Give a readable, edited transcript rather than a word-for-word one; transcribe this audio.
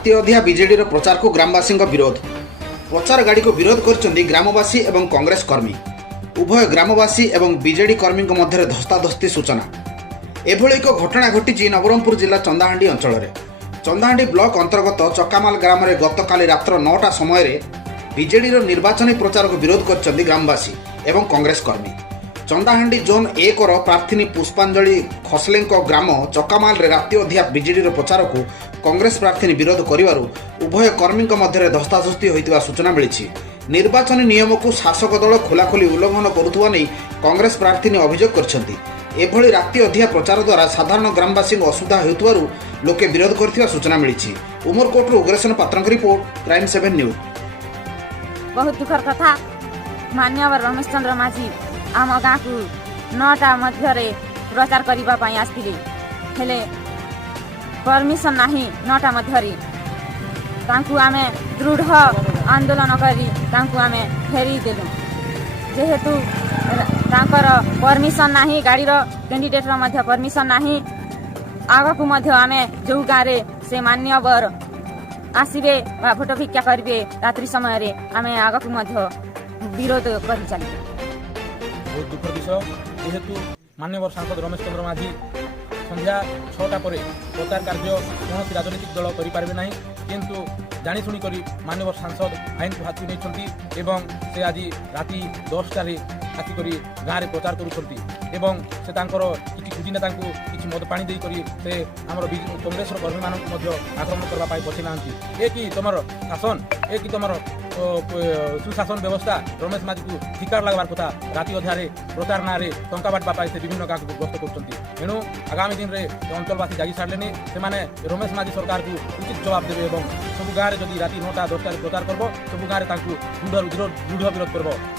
राति अधिया बीजेडी प्रचार को ग्रामवासी विरोध। प्रचार गाड़ी को विरोध कर ग्रामवासी और कांग्रेस कर्मी। उभय ग्रामवासी और बीजेडी कर्मी मध्य धस्ताधस्ती सूचना। एभली एक घटना घटी नवरंगपुर जिला चंदाहांडी अंचल में। चंदाहांडी ब्लॉक अंतर्गत चकामाल ग्राम में गतकाली रात्र 9टा समय बीजेडी निर्वाचन प्रचार को विरोध कर ग्रामवासी और कांग्रेस कर्मी। चंदाहांडी जोन 1 प्रार्थी पुष्पांजलि खसले ग्राम चकामाल राति अधिया बीजेडी प्रचार को कांग्रेस प्रार्थी विरोध करिवारु उभय कर्मी मध्य धस्ताधस्ती होता सूचना मिली। निर्वाचन नियम को शासक दल खोलाखोली उल्लंघन करुवा नहीं कांग्रेस प्रार्थी अभियोग कर एभली राति अधिया प्रचार द्वारा साधारण ग्रामवासी असुविधा होउथवारु लोके विरोध करथिबा सूचना मिली। उमरकोट उग्रसेन पात्रक रिपोर्ट क्राइम 7 न्यूज। बहुत दुखर कथा मान्यवर रमेश चंद्र माझी आम गाँ को 9टा मध्य प्रचार करने आसते हेले परमिशन नहीं 9टा मध्य आम दृढ़ आंदोलन करी आम फेरी देलु जेहेतु परमिशन नहीं गाड़ी कैंडिडेटर परमिशन नहीं आग को आम जो गाँव से मान्यवर आसबे भोट भिक्षा करेंगे रात्रि समय आम आग को विरोध कर चलिए। बहुत दुखर विषय जेहेतु माननीय सांसद रमेश चंद्र माझी संध्या 6टा पर प्रचार कार्य कौन राजनीतिक दल करें ना किंतु जाशुणी माननीय सांसद आईन को हाथी नहीं से आज राति 10टार आसिक गाँव में प्रचार करुँच से किसी खुदी नेता किसी मद पानी देकर से आम कांग्रेस कर्मी मान आक्रमण करने पछे ना ये कि तुम शासन ये कि तुम सुशासन व्यवस्था रमेश माझी को ठिकार लगवार कथा राति अधारे प्रचार ना टंका बांटवा से विभिन्न गाँव को गस्त करेणु आगामी दिन में अंचलवासी जागी सारे से रमेश माझी सरकार को उचित जवाब देवे और सब गाँव में जदि राति 9टा 10टार प्रचार करब सब गाँव में दृढ़ विरोध कर